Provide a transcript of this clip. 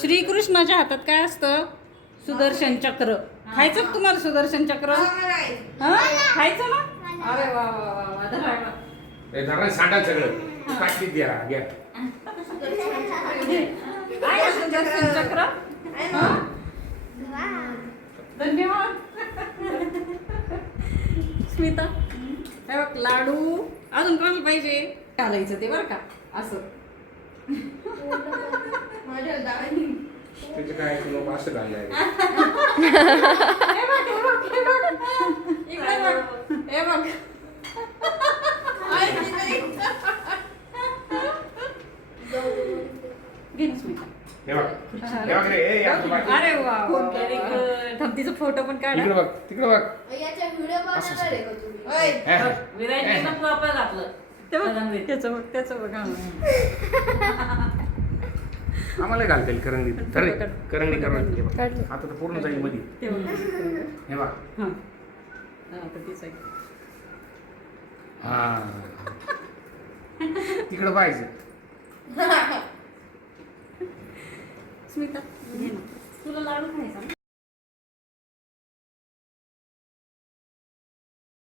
श्रीकृष्णाच्या हातात काय असतं? सुदर्शन चक्र. खायचं तुम्हाला सुदर्शन चक्र? हा खायचं. ना? अरे वा वा वा वा धरा वा. धरा सांडा सगळं. काटलीत घ्या घ्या. आहे का सुदर्शन चक्र? हा? धन्यवाद. स्मिता हे बघ लाडू. अजून कोणाला पाहिजे? घालायचं ते बरं का? असं. त्याचं काय तुला असं झालं आहे बघ, बघ, बघ. इकडे बघ. बघ. घे ना स्मिता. बघ बघ रे ए याचं बाकी. अरे वा वा, वा, Very वा. good. थांब, तिचा फोटो पण काढा इकडे बघ तिकडे बघ याच्या व्हिडिओ बनवणार आहे का तुम्ही बघ, करंगीत. त्याचं बघ त्याचं बघ. आम्हाला घालता येईल करंगडी तर. करंगडी. काढलं. आता तर पूर्ण जाईल मध्ये. हे बघ हा. तिकडे पाहायचं स्मिता. तुला लाडू खायचा?